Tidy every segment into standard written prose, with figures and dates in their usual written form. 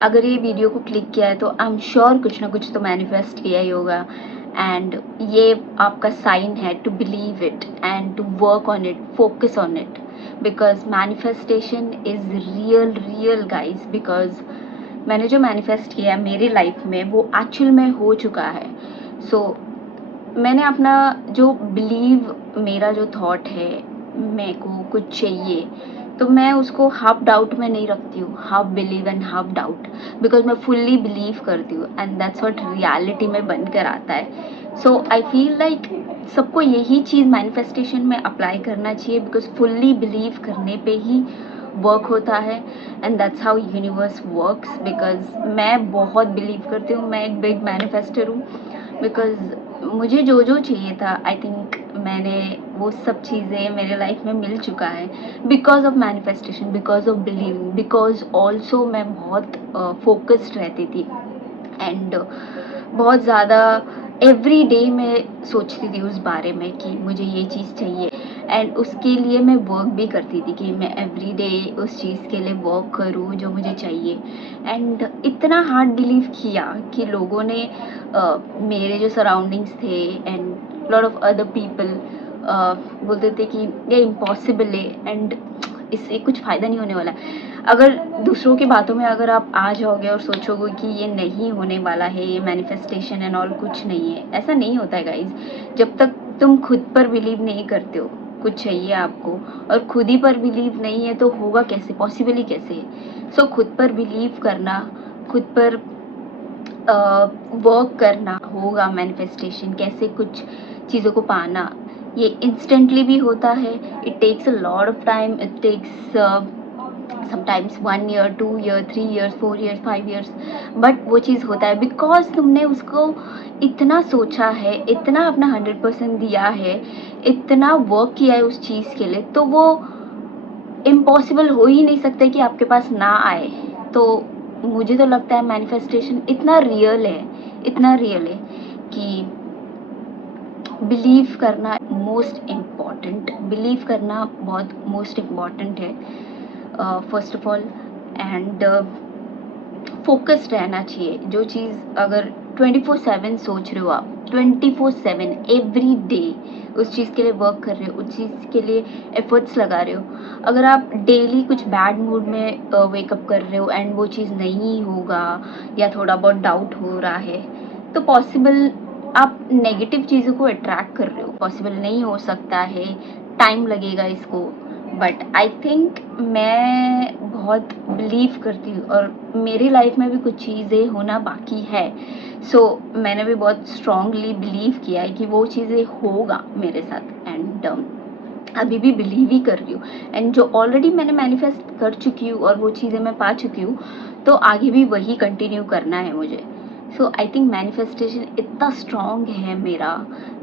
अगर ये वीडियो को क्लिक किया है तो आई एम श्योर कुछ ना कुछ तो मैनिफेस्ट किया ही होगा। एंड ये आपका साइन है to believe it and to work on it, focus on it, because manifestation is real real guys. Because मैंने जो मैनिफेस्ट किया है मेरी लाइफ में वो एक्चुअल में हो चुका है। सो मैंने अपना जो बिलीव, मेरा जो थॉट है, मेरे को कुछ चाहिए, तो मैं उसको हाफ डाउट में नहीं रखती हूँ, half believe and half doubt, because मैं फुल्ली बिलीव करती हूँ एंड दैट्स व्हाट रियलिटी में बनकर आता है। सो आई फील लाइक सबको यही चीज़ मैनिफेस्टेशन में अप्लाई करना चाहिए, बिकॉज फुल्ली बिलीव करने पे ही वर्क होता है and that's how universe works. Because मैं बहुत बिलीव करती हूँ, मैं एक बिग मैनिफेस्टर हूँ। बिकॉज मुझे जो जो चाहिए था आई थिंक मैंने वो सब चीज़ें मेरे लाइफ में मिल चुका है, because of manifestation, because of believing, because also मैं बहुत फोकस्ड रहती थी एंड बहुत ज़्यादा एवरी डे मैं सोचती थी उस बारे में कि मुझे ये चीज़ चाहिए एंड उसके लिए मैं वर्क भी करती थी कि मैं एवरी डे उस चीज़ के लिए वर्क करूँ जो मुझे चाहिए। एंड इतना हार्ड बिलीव किया कि लोगों ने मेरे जो सराउंडिंग्स थे and lot of other people बोलते थे कि ये इम्पॉसिबल है एंड इससे कुछ फ़ायदा नहीं होने वाला है। अगर दूसरों की बातों में अगर आप आ जाओगे और सोचोगे कि ये नहीं होने वाला है, ये मैनिफेस्टेशन एंड ऑल कुछ नहीं है, ऐसा नहीं होता है गाइज। जब तक तुम खुद पर बिलीव नहीं करते हो कुछ चाहिए आपको, और खुद ही पर बिलीव नहीं है तो होगा कैसे, पॉसिबल ही कैसे है। सो खुद पर बिलीव करना, खुद पर वर्क करना होगा। मैनिफेस्टेशन कैसे कुछ चीज़ों को पाना, ये इंस्टेंटली भी होता है, it takes a lot of time, it takes sometimes 1 year 2 year 3 years 4 years 5 years, but वो चीज़ होता है बिकॉज तुमने उसको इतना सोचा है, इतना अपना 100% दिया है, इतना वर्क किया है उस चीज़ के लिए, तो वो इम्पॉसिबल हो ही नहीं सकता कि आपके पास ना आए। तो मुझे तो लगता है मैनिफेस्टेशन इतना रियल है, इतना रियल है कि बिलीव करना मोस्ट इम्पॉर्टेंट, बिलीव करना बहुत मोस्ट इम्पॉर्टेंट है first of all. And focused रहना चाहिए। जो चीज़ अगर 24/7 सोच रहे हो आप, 24/7 एवरी डे उस चीज़ के लिए वर्क कर रहे हो, उस चीज़ के लिए एफर्ट्स लगा रहे हो, अगर आप डेली कुछ बैड मूड में वेकअप कर रहे हो एंड वो चीज़ नहीं होगा या थोड़ा बहुत डाउट हो रहा है, तो पॉसिबल आप नेगेटिव चीज़ों को अट्रैक्ट कर रहे हो, पॉसिबल नहीं हो सकता है, टाइम लगेगा इसको। बट आई थिंक मैं बहुत बिलीव करती हूँ और मेरी लाइफ में भी कुछ चीज़ें होना बाकी है। सो मैंने भी बहुत स्ट्रांगली बिलीव किया है कि वो चीज़ें होगा मेरे साथ एंड अभी भी बिलीव ही कर रही हूँ। एंड जो ऑलरेडी मैंने मैनिफेस्ट कर चुकी हूँ और वो चीज़ें मैं पा चुकी हूँ, तो आगे भी वही कंटिन्यू करना है मुझे। सो आई थिंक मैनिफेस्टेशन इतना स्ट्रॉन्ग है मेरा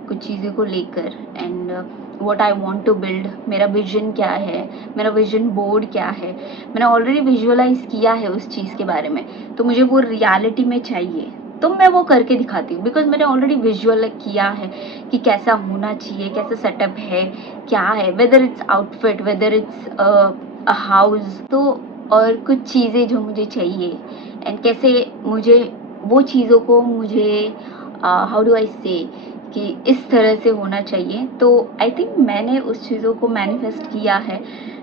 कुछ चीज़ों को लेकर and what I want to build, मेरा विजन क्या है, मेरा विजन बोर्ड क्या है, मैंने ऑलरेडी विजुअलाइज किया है उस चीज़ के बारे में, तो मुझे वो रियलिटी में चाहिए, तो मैं वो करके दिखाती हूँ। बिकॉज मैंने ऑलरेडी विजुअल किया है कि कैसा होना चाहिए, कैसा सेटअप है, क्या है, whether it's outfit, whether it's a house, तो और कुछ चीज़ें जो मुझे चाहिए एंड कैसे मुझे वो चीज़ों को मुझे हाउ डू आई से कि इस तरह से होना चाहिए। तो आई थिंक मैंने उस चीज़ों को मैनिफेस्ट किया है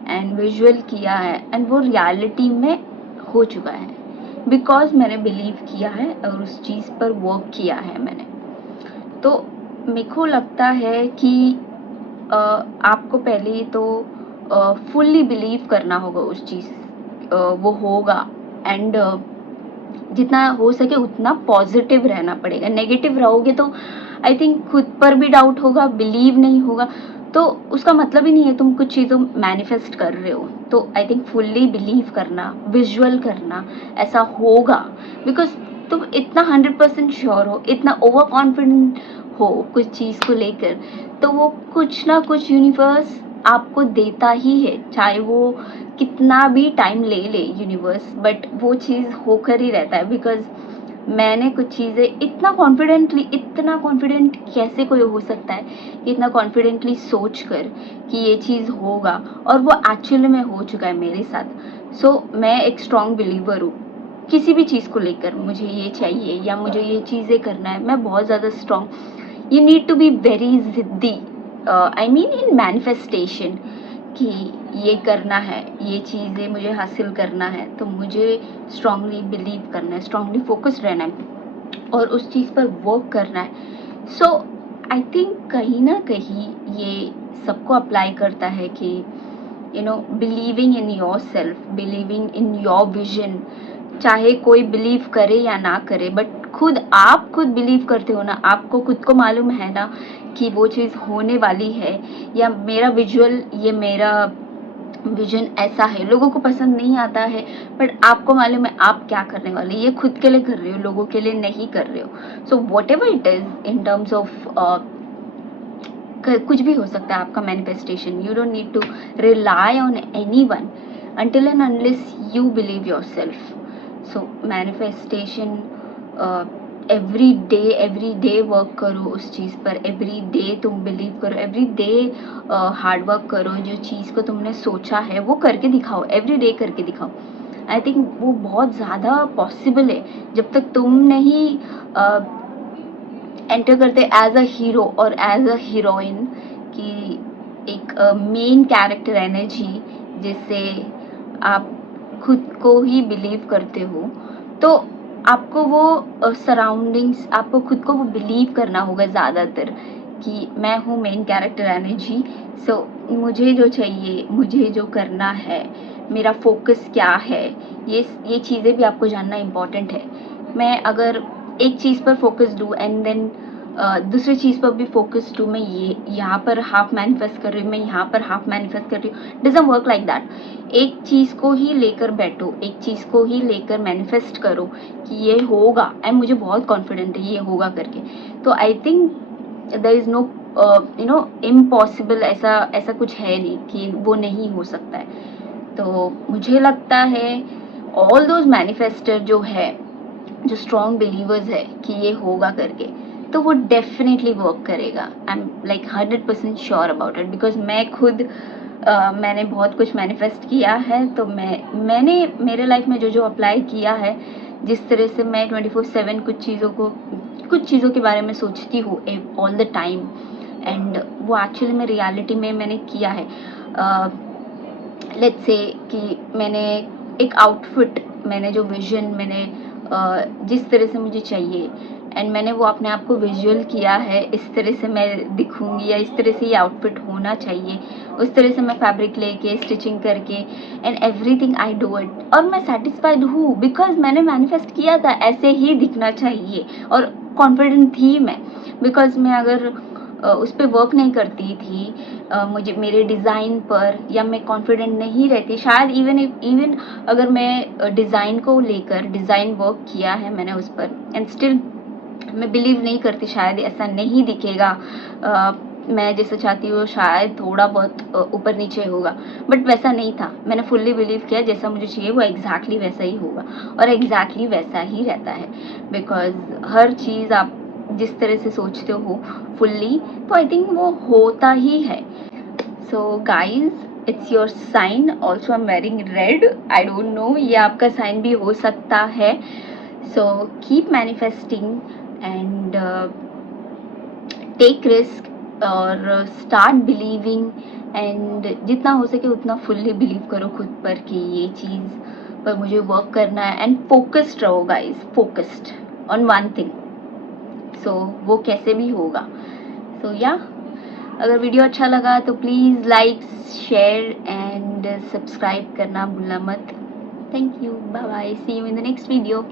एंड विजुअल किया है एंड वो रियलिटी में हो चुका है, बिकॉज मैंने बिलीव किया है और उस चीज़ पर वर्क किया है मैंने। तो मेरे को लगता है कि आपको पहले तो फुल्ली बिलीव करना होगा उस चीज़, वो होगा एंड जितना हो सके उतना पॉजिटिव रहना पड़ेगा। नेगेटिव रहोगे तो आई थिंक खुद पर भी डाउट होगा, बिलीव नहीं होगा, तो उसका मतलब ही नहीं है तुम कुछ चीज़ों मैनिफेस्ट कर रहे हो। तो आई थिंक फुल्ली बिलीव करना, विजुअल करना, ऐसा होगा बिकॉज तुम इतना 100% श्योर हो, इतना ओवर कॉन्फिडेंट हो कुछ चीज़ को लेकर, तो वो कुछ ना कुछ यूनिवर्स आपको देता ही है, चाहे वो कितना भी टाइम ले ले यूनिवर्स, बट वो चीज़ होकर ही रहता है। बिकॉज मैंने कुछ चीज़ें इतना कॉन्फिडेंट कैसे कोई हो सकता है कि इतना कॉन्फिडेंटली सोच कर कि ये चीज़ होगा, और वो एक्चुअली में हो चुका है मेरे साथ। सो मैं एक स्ट्रॉन्ग बिलीवर हूँ किसी भी चीज़ को लेकर मुझे ये चाहिए या मुझे ये चीज़ें करना है, मैं बहुत ज़्यादा strong. You need to be very ज़िद्दी, आई मीन इन मैनिफेस्टेशन, कि ये करना है, ये चीज़ें मुझे हासिल करना है, तो मुझे स्ट्रांगली बिलीव करना है, स्ट्रांगली फोकस्ड रहना है और उस चीज़ पर वर्क करना है। सो आई थिंक कहीं ना कहीं ये सबको अप्लाई करता है कि believing in your self, believing in your vision, चाहे कोई बिलीव करे या ना करे, बट आप खुद बिलीव करते हो ना, आपको खुद को मालूम है ना कि वो चीज़ होने वाली है, या मेरा विजुअल, ये मेरा विजन ऐसा है, लोगों को पसंद नहीं आता है, बट आपको मालूम है आप क्या करने वाले, ये खुद के लिए कर रहे हो, लोगों के लिए नहीं कर रहे हो। So whatever it is in terms of, कुछ भी हो सकता है आपका manifestation. You don't need to rely on any one until and unless you believe yourself. So manifestation, every day work करो उस चीज़ पर, एवरी डे तुम बिलीव करो, एवरी डे हार्ड वर्क करो, जो चीज़ को तुमने सोचा है वो करके दिखाओ, एवरी डे करके दिखाओ। आई थिंक वो बहुत ज़्यादा पॉसिबल है जब तक तुम नहीं एंटर करते एज अ हीरो और एज अ हीरोइन, की एक मेन कैरेक्टर एनर्जी, जिससे आप खुद को ही बिलीव करते हो, तो आपको वो सराउंडिंग्स, आपको खुद को वो बिलीव करना होगा ज़्यादातर कि मैं हूँ मेन कैरेक्टर एनर्जी। सो मुझे जो चाहिए, मुझे जो करना है, मेरा फोकस क्या है, ये चीज़ें भी आपको जानना इम्पॉर्टेंट है। मैं अगर एक चीज़ पर फोकस दूँ एंड देन दूसरी चीज़ पर भी फोकस दूँ, मैं ये यहाँ पर हाफ मैनिफेस्ट कर रही हूँ, मैं यहाँ पर हाफ मैनिफेस्ट कर रही हूँ, डजंट वर्क लाइक दैट। एक चीज़ को ही लेकर बैठो, एक चीज़ को ही लेकर मैनिफेस्ट करो कि ये होगा, एंड मुझे बहुत कॉन्फिडेंट है ये होगा करके। तो I think there is no impossible, ऐसा कुछ है नहीं कि वो नहीं हो सकता है। तो मुझे लगता है ऑल दोज मैनिफेस्टर जो है, जो स्ट्रॉन्ग बिलीवर्स है कि ये होगा करके, तो वो डेफिनेटली वर्क करेगा। I am like 100% sure about it, because मैं खुद मैंने बहुत कुछ मैनिफेस्ट किया है। तो मैंने मेरे लाइफ में जो अप्लाई किया है, जिस तरह से मैं 24/7 कुछ चीज़ों के बारे में सोचती हूँ ऑल द टाइम, एंड वो एक्चुअली में रियलिटी में मैंने किया है। लेट्स से कि मैंने एक आउटफिट, मैंने जो विजन, मैंने जिस तरह से मुझे चाहिए, एंड मैंने वो अपने आप को विजुअल किया है, इस तरह से मैं दिखूंगी या इस तरह से ये आउटफिट होना चाहिए, उस तरह से मैं फैब्रिक लेके स्टिचिंग करके and everything I do it, और मैं सेटिस्फाइड हूँ बिकॉज मैंने मैनिफेस्ट किया था ऐसे ही दिखना चाहिए, और कॉन्फिडेंट थी मैं। बिकॉज मैं अगर उस पर वर्क नहीं करती थी, मुझे मेरे डिज़ाइन पर, या मैं कॉन्फिडेंट नहीं रहती, शायद इवन अगर मैं डिज़ाइन को लेकर डिज़ाइन वर्क किया है मैंने उस पर, एंड स्टिल मैं बिलीव नहीं करती शायद ऐसा नहीं दिखेगा, मैं जैसा चाहती हूँ शायद थोड़ा बहुत ऊपर नीचे होगा, बट वैसा नहीं था। मैंने फुल्ली बिलीव किया जैसा मुझे चाहिए वो एग्जैक्टली वैसा ही होगा, और एग्जैक्टली वैसा ही रहता है। बिकॉज हर चीज़ आप जिस तरह से सोचते हो फुल्ली, तो आई थिंक वो होता ही है। So guys, it's your sign also. I am wearing red, I don't know, ये आपका साइन भी हो सकता है। So keep manifesting and take risk, और स्टार्ट बिलीविंग, एंड जितना हो सके उतना फुल्ली बिलीव करो खुद पर कि ये चीज़ पर मुझे वर्क करना है, एंड फोकस्ड रहो guys, focused on one thing. So वो कैसे भी होगा। सो या, अगर वीडियो अच्छा लगा तो please like, share and subscribe करना भूलना मत। Thank you, bye bye, see you in the next video.